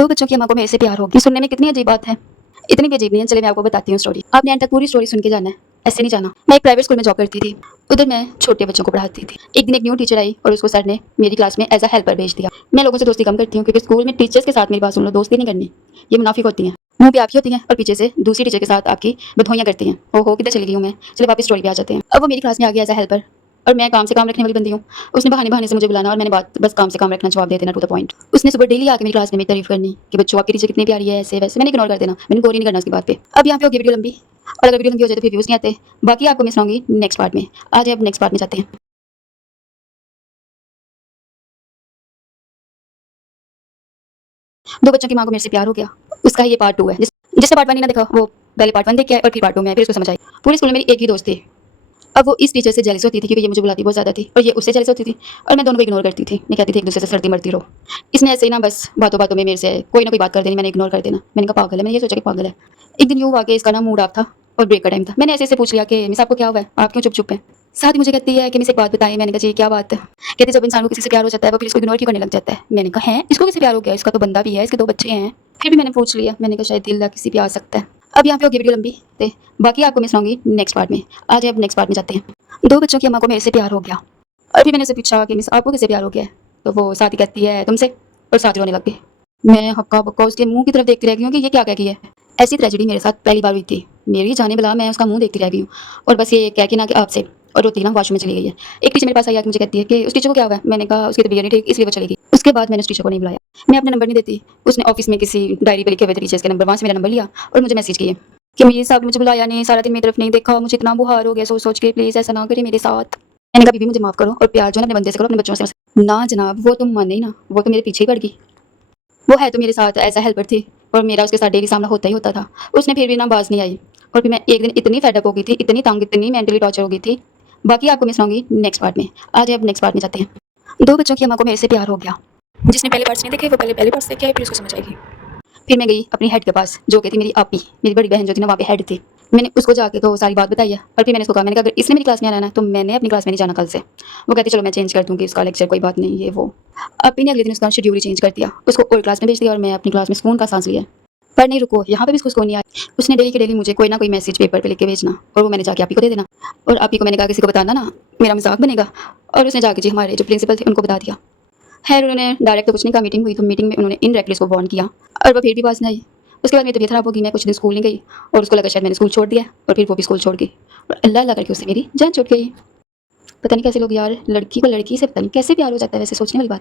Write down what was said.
दो बच्चों की अम्मा को मेरे से प्यार हो गया। सुनने में कितनी अजीब बात है। इतनी भी अजीब नहीं है, चलिए मैं आपको बताती हूँ स्टोरी। आपने एंड तक पूरी स्टोरी सुन के जाना है, ऐसे नहीं जाना। मैं एक प्राइवेट स्कूल में जॉब करती थी। उधर मैं छोटे बच्चों को पढ़ाती थी। एक दिन एक न्यू टीचर आई और उसको सर ने मेरी क्लास में एज अ हेल्पर भेज दिया। मैं लोगों से दोस्ती कम करती हूँ क्योंकि स्कूल में टीचर्स के साथ मेरी बात सुन लो, दोस्ती नहीं करनी। ये मुनाफिक होती हैं, मुंह पे आपकी होती हैं और पीछे से दूसरी टीचर के साथ आपकी बधोइयां करती हैं। ओहो, किधर चली गई हूँ मैं। चलिए वापस स्टोरी पे आ जाते हैं। अब वो मेरी क्लास में आ गया एज अ हेल्पर और मैं काम से काम रखने वाली बंदी हूँ। उसने बहाने बहाने से मुझे बुलाना और मैंने बात बस काम से काम रखना, जवाब दे देना टू द पॉइंट। उसने सुबह डेली आके मेरी क्लास में मेरी तारीफ करनी कि बच्चों आपकी टीचर कितनी प्यारी है, ऐसे वैसे। मैंने इग्नोर कर देना, मैंने गौर ही नहीं करना उसकी बात पे। अब यहाँ पे होगी वीडियो लंबी, और अगर वीडियो लंबी हो जाए तो फिर व्यूज नहीं आते। बाकी आपको मैं सुनाऊंगी नेक्स्ट पार्ट में। आज अब नेक्स्ट पार्ट में जाते हैं। दो बच्चों की माँ को मेरे से प्यार हो गया, उसका ये पार्ट 2 है। जिसने पार्ट 1 ही ना देखा वो पहले पार्ट 1 देख के आए और फिर पार्ट 2 में फिर उसको समझ आई। पूरे स्कूल में मेरी एक ही दोस्त थी। अब वो इस टीचर से जेलस होती थी क्योंकि ये मुझे बुलाती बहुत ज़्यादा थी और ये उससे जेलस होती थी और मैं दोनों को इग्नोर करती थी। मैं कहती थी एक दूसरे से सड़ती मरती रहो। इसने ऐसे ही ना बस बातों बातों में मेरे से कोई ना कोई बात कर देनी, मैंने इग्नोर कर देना। मैंने कहा पागल है, मैंने ये सोचा कि पागल है। एक दिन यूँ हुआ कि इसका ना मूड ऑफ था और ब्रेक का टाइम था। मैंने ऐसे ऐसे पूछ लिया कि मिस आपको क्या हुआ है, आप क्यों चुप चुप हैं। साथ ही मुझे कहती है कि मिस एक बात बताइए। मैंने कहा जी क्या बात है। कहती जब इंसान को किसी से प्यार हो जाता है वो फिर इसको इग्नोर क्यों करने लग जाता है। मैंने कहा है इसको किसी प्यार हो गया, इसका तो बंदा भी है, इसके 2 बच्चे हैं। फिर भी मैंने पूछ लिया, मैंने कहा शायद दिल किसी पे आ सकता है। अब यहाँ पे होगी वीडियो लंबी, ते बाकी आपको मैं सुनाऊंगी नेक्स्ट पार्ट में। आज अब नेक्स्ट पार्ट में जाते हैं। दो बच्चों की अम्मा को मेरे से प्यार हो गया और फिर मैंने उससे पूछा कि मिस आपको किससे प्यार हो गया है, तो वो साथ ही कहती है तुमसे, और साथ ही रोने लग गई। मैं हक्का बक्का उसके मुंह की तरफ देखती रह गई हूँ कि ये क्या कह गई है। ऐसी ट्रेजेडी मेरे साथ पहली बार हुई थी। मेरी जाने बला मैं उसका मुंह देखती रह गई हूँ और बस ये कह के ना कि आपसे, और रोती ना वॉशरूम में चली गई है। एक टीचर मेरे पास आई आके मुझे कहती है कि उस टीचर को क्या हुआ है। मैंने कहा उसकी तबीयत नहीं ठीक इसलिए वो चली गई। उसके बाद मैंने उस टीचर को नहीं बुलाया। मैं अपना नंबर नहीं देती। उसने ऑफिस में किसी डायरी पे लिखे हुए थे टीचर्स के नंबर, वहाँ से मेरा नंबर लिया और मुझे मैसेज किए कि मेरे साहब ने मुझे बुलाया नहीं, सारा दिन मेरी तरफ नहीं देखा, मुझे इतना बुखार हो गया सोच सोच के, प्लीज़ ऐसा ना करिए मेरे साथ। मैंने कहा बीबी मुझे माफ़ करो और प्यार जो है ना अपने बंदे से करो, अपने बच्चों से ना जनाब। वो तुम माने ही ना, वो तो मेरे पीछे ही पड़ गई। वो है तो मेरे साथ एज अ हेल्पर थी और मेरा उसके साथ डेली सामना होता ही होता था। उसने फिर भी ना बाज नहीं आई और फिर मैं एक दिन इतनी फेडअप हो गई थी, इतनी तंग, इतनी मेंटली टॉर्चर हो गई थी। बाकी आपको मैं सुनाऊंगी नेक्स्ट पार्ट में। आज अब नेक्स्ट पार्ट में जाते हैं। दो बच्चों की अम्मा को मेरे से प्यार हो गया। जिसने पहले पार्ट्स नहीं देखे वो पहले पहले पार्ट्स देखे फिर उसको समझ आएगी। फिर मैं गई अपनी हेड के पास जो कि थी मेरी आपी, मेरी बड़ी बहन जो थी ना वहाँ पे हेड थी। मैंने उसको जाके तो सारी बात बताई है और फिर मैंने उसको कहा, मैंने कहा अगर इसने मेरी क्लास में आना है ना तो मैंने अपनी क्लास में नहीं जाना कल से। वो कहती चलो मैं चेंज कर दूँगी उसका लेक्चर, कोई बात नहीं ये वो। अपी ने अगले दिन उसका शेड्यूल ही चेंज कर दिया, उसको और क्लास में भेज दिया और मैं अपनी क्लास में सुकून का सांस लिया। पर नहीं रुको, यहाँ पे भी उसको सुकून नहीं आया। उसने डेली के डेली मुझे कोई ना कोई मैसेज पेपर पे लिख के भेजना और वो मैंने जाके आपी को दे देना। और आपी को मैंने कहा किसी को बताना ना, मेरा मजाक बनेगा। और उसने जाके जी हमारे जो प्रिंसिपल थे उनको बता दिया। खैर उन्होंने डायरेक्ट तो कुछ नहीं कहा, मीटिंग हुई तो मीटिंग में उन्होंने इनडायरेक्टली उसको वार्न किया और वो फिर भी बात नहीं आई। उसके बाद मेरी तबीयत खराब होगी, मैं कुछ दिन स्कूल नहीं गई और उसको लगा शायद मैंने स्कूल छोड़ दिया और फिर वो भी स्कूल छोड़ गई और अल्लाह अल्लाह करके उससे मेरी जान छूट गई। पता नहीं कैसे लोग यार, लड़की को लड़की से पता नहीं कैसे प्यार हो जाता है, वैसे सोचने वाली बात।